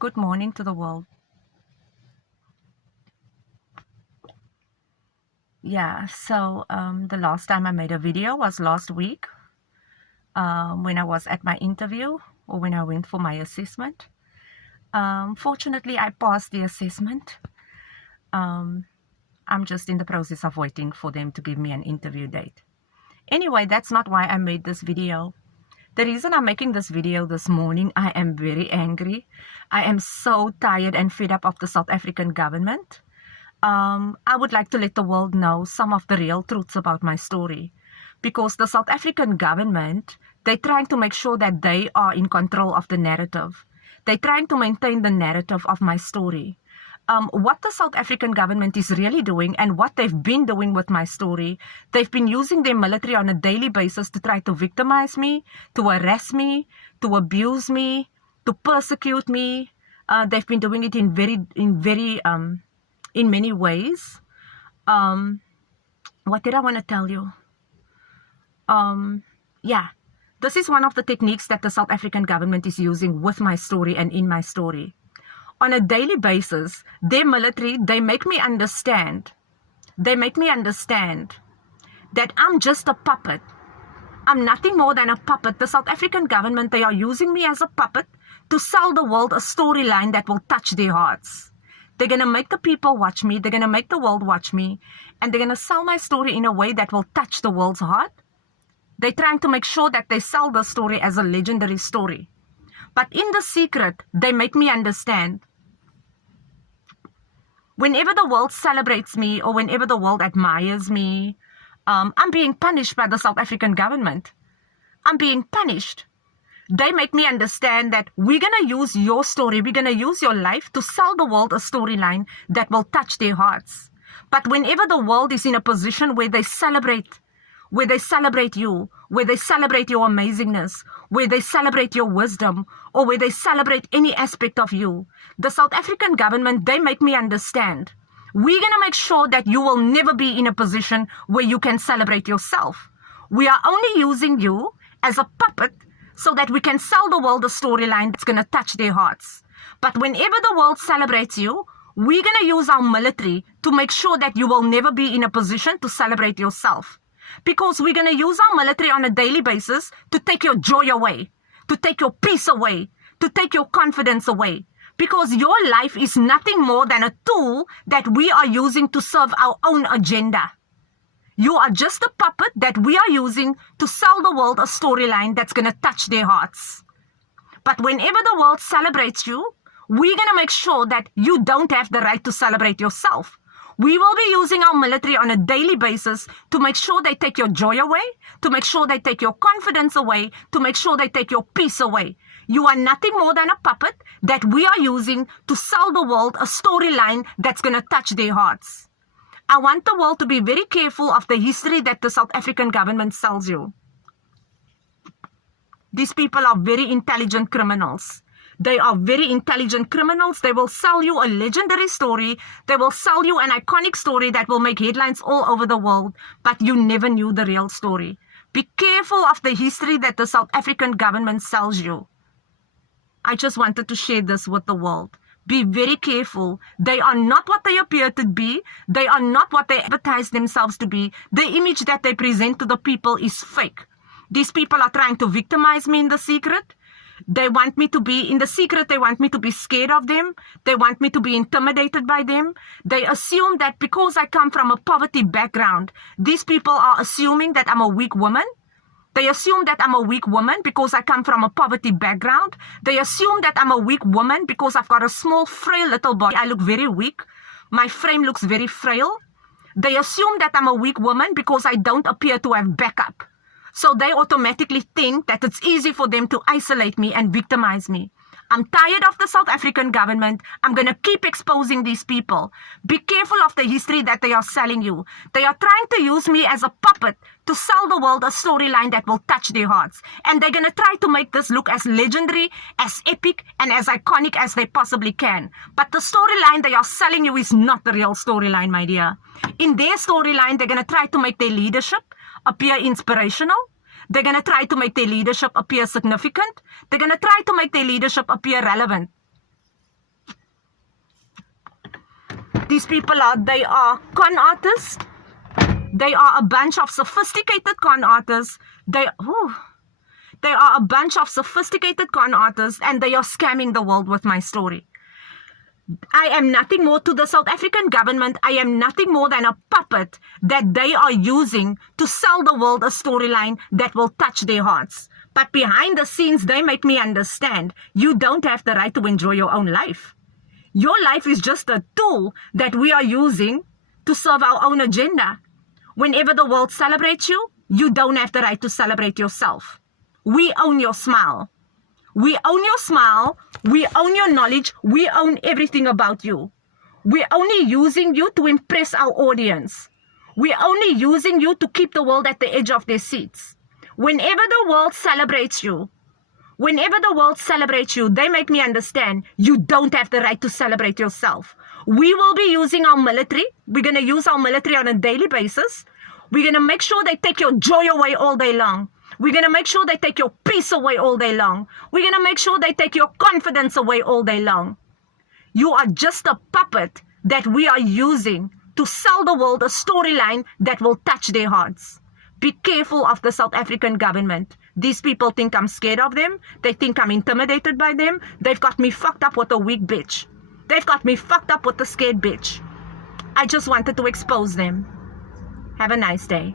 Good morning to the world. The last time I made a video was last week when I was at my interview or when I went for my assessment. Fortunately, I passed the assessment. I'm just in the process of waiting for them to give me an interview date. Anyway, that's not why I made this video. The reason I'm making this video this morning, I am very angry. I am so tired and fed up of the South African government. I would like to let the world know some of the real truths about my story, because the South African government, they're trying to make sure that they are in control of the narrative. They're trying to maintain the narrative of my story. What the South African government is really doing and what they've been doing with my story, they've been using their military on a daily basis to try to victimize me, to harass me, to abuse me, to persecute me. They've been doing it in many ways. What did I want to tell you? This is one of the techniques that the South African government is using with my story and in my story. On a daily basis, their military, they make me understand that I'm just a puppet. I'm nothing more than a puppet. The South African government, they are using me as a puppet to sell the world a storyline that will touch their hearts. They're going to make the people watch me. They're going to make the world watch me. And they're going to sell my story in a way that will touch the world's heart. They're trying to make sure that they sell the story as a legendary story. But in the secret, they make me understand. Whenever the world celebrates me or whenever the world admires me, I'm being punished by the South African government. I'm being punished. They make me understand that we're going to use your story, we're going to use your life to sell the world a storyline that will touch their hearts. But whenever the world is in a position where they celebrate you, where they celebrate your amazingness, where they celebrate your wisdom, or where they celebrate any aspect of you, the South African government, they make me understand. We're going to make sure that you will never be in a position where you can celebrate yourself. We are only using you as a puppet so that we can sell the world a storyline that's going to touch their hearts. But whenever the world celebrates you, we're going to use our military to make sure that you will never be in a position to celebrate yourself. Because we're going to use our military on a daily basis to take your joy away, to take your peace away, to take your confidence away. Because your life is nothing more than a tool that we are using to serve our own agenda. You are just a puppet that we are using to sell the world a storyline that's going to touch their hearts. But whenever the world celebrates you, we're going to make sure that you don't have the right to celebrate yourself. We will be using our military on a daily basis to make sure they take your joy away, to make sure they take your confidence away, to make sure they take your peace away. You are nothing more than a puppet that we are using to sell the world a storyline that's going to touch their hearts. I want the world to be very careful of the history that the South African government sells you. These people are very intelligent criminals. They are very intelligent criminals. They will sell you a legendary story. They will sell you an iconic story that will make headlines all over the world, but you never knew the real story. Be careful of the history that the South African government sells you. I just wanted to share this with the world. Be very careful. They are not what they appear to be. They are not what they advertise themselves to be. The image that they present to the people is fake. These people are trying to victimize me in the secret. They want me to be, in the secret, they want me to be scared of them. They want me to be intimidated by them. They assume that because I come from a poverty background, these people are assuming that I'm a weak woman. They assume that I'm a weak woman because I come from a poverty background. They assume that I'm a weak woman because I've got a small, frail little body. I look very weak. My frame looks very frail. They assume that I'm a weak woman because I don't appear to have backup. So they automatically think that it's easy for them to isolate me and victimize me. I'm tired of the South African government. I'm going to keep exposing these people. Be careful of the history that they are selling you. They are trying to use me as a puppet to sell the world a storyline that will touch their hearts. And they're going to try to make this look as legendary, as epic, and as iconic as they possibly can. But the storyline they are selling you is not the real storyline, my dear. In their storyline, they're going to try to make their leadership appear inspirational. They're going to try to make their leadership appear significant. They're going to try to make their leadership appear relevant. these people they are con artists. They are a bunch of sophisticated con artists. They are a bunch of sophisticated con artists, and they are scamming the world with my story. I am nothing more to the South African government. I am nothing more than a puppet that they are using to sell the world a storyline that will touch their hearts. But behind the scenes, they make me understand you don't have the right to enjoy your own life. Your life is just a tool that we are using to serve our own agenda. Whenever the world celebrates you, you don't have the right to celebrate yourself. We own your smile. We own your smile. We own your knowledge. We own everything about you. We're only using you to impress our audience. We're only using you to keep the world at the edge of their seats. Whenever the world celebrates you, they make me understand you don't have the right to celebrate yourself. We will be using our military. We're going to use our military on a daily basis. We're going to make sure they take your joy away all day long. We're going to make sure they take your peace away all day long. We're going to make sure they take your confidence away all day long. You are just a puppet that we are using to sell the world a storyline that will touch their hearts. Be careful of the South African government. These people think I'm scared of them. They think I'm intimidated by them. They've got me fucked up with a weak bitch. They've got me fucked up with a scared bitch. I just wanted to expose them. Have a nice day.